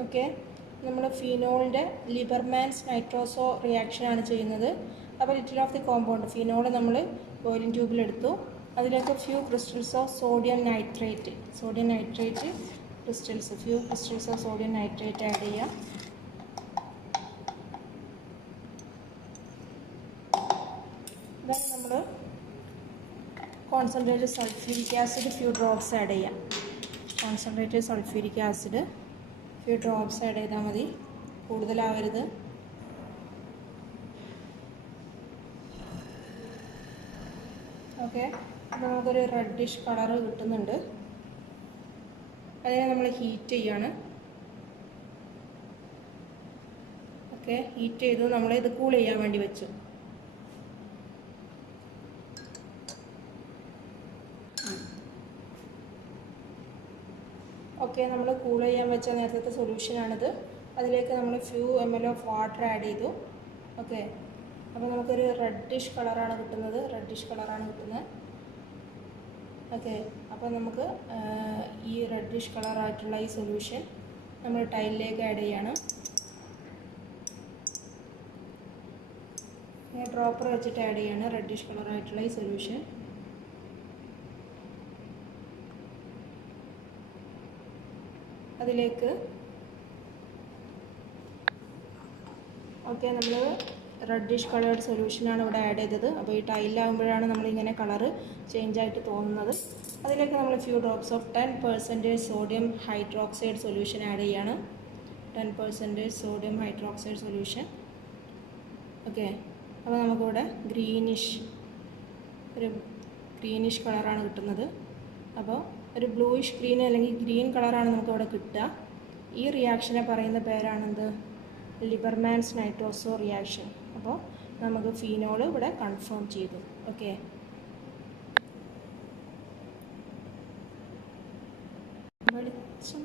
Okay, നമ്മൾ ഫിനോളിൻ്റെ ലിബർമാൻസ് nitroso റിയാക്ഷനാണ് ചെയ്യുന്നത്. അപ്പോൾ little of the compound phenol നമ്മൾ ബോയിലിംഗ് ട്യൂബിലെടുത്തു. അതിലേക്ക് few crystals of sodium nitrate crystals of sodium nitrate add ചെയ്യാം. നമ്മൾ concentrated sulphuric acid few drops add ചെയ്യാം. Concentrated sulphuric acid few drops add ചെയ്താൽ മതി, കൂടുതലാവരുത്. ഓക്കെ, അപ്പോൾ നമുക്കൊരു റെഡിഷ് കളറ് കിട്ടുന്നുണ്ട്. അതിനെ നമ്മൾ ഹീറ്റ് ചെയ്യാണ്. ഓക്കെ, ഹീറ്റ് ചെയ്തു. നമ്മളിത് കൂൾ ചെയ്യാൻ വേണ്ടി വെച്ചു. ഓക്കെ, നമ്മൾ കൂൾ ചെയ്യാൻ വെച്ച നേരത്തെ സൊല്യൂഷനാണിത്. അതിലേക്ക് നമ്മൾ few ml of water add ചെയ്തു. ഓക്കെ, അപ്പോൾ നമുക്കൊരു റെഡിഷ് കളറാണ് കിട്ടുന്നത്. ഓക്കെ, അപ്പോൾ നമുക്ക് ഈ റെഡിഷ് കളറായിട്ടുള്ള ഈ സൊല്യൂഷൻ നമ്മൾ ടൈലിലേക്ക് ആഡ് ചെയ്യാണ്. ഡ്രോപ്പർ വെച്ചിട്ട് ആഡ് ചെയ്യാണ് റെഡിഷ് കളറായിട്ടുള്ള ഈ സൊല്യൂഷൻ. അതിലേക്ക് ഓക്കെ, നമ്മൾ റെഡിഷ് കളേർഡ് സൊല്യൂഷനാണ് ഇവിടെ ആഡ് ചെയ്തത്. അപ്പോൾ ഈ ടൈലാകുമ്പോഴാണ് നമ്മളിങ്ങനെ കളറ് ചേഞ്ച് ആയിട്ട് തോന്നുന്നത്. അതിലേക്ക് നമ്മൾ few drops of 10% sodium hydroxide solution add ചെയ്യാണ്. 10% സോഡിയം ഹൈഡ്രോക്സൈഡ് സൊല്യൂഷൻ. ഓക്കെ, അപ്പോൾ നമുക്കിവിടെ ഒരു ഗ്രീനിഷ് കളറാണ് കിട്ടുന്നത്. അപ്പോൾ ഒരു ബ്ലൂയിഷ് ഗ്രീൻ അല്ലെങ്കിൽ ഗ്രീൻ കളറാണ് നമുക്കിവിടെ കിട്ടുക. ഈ റിയാക്ഷനെ പറയുന്ന പേരാണെന്ത്? ലിബർമാൻസ് നൈട്രോസോ റിയാക്ഷൻ. അപ്പോൾ നമുക്ക് ഫീനോൾ ഇവിടെ കൺഫേം ചെയ്തു. ഓക്കെ, വെളിച്ചം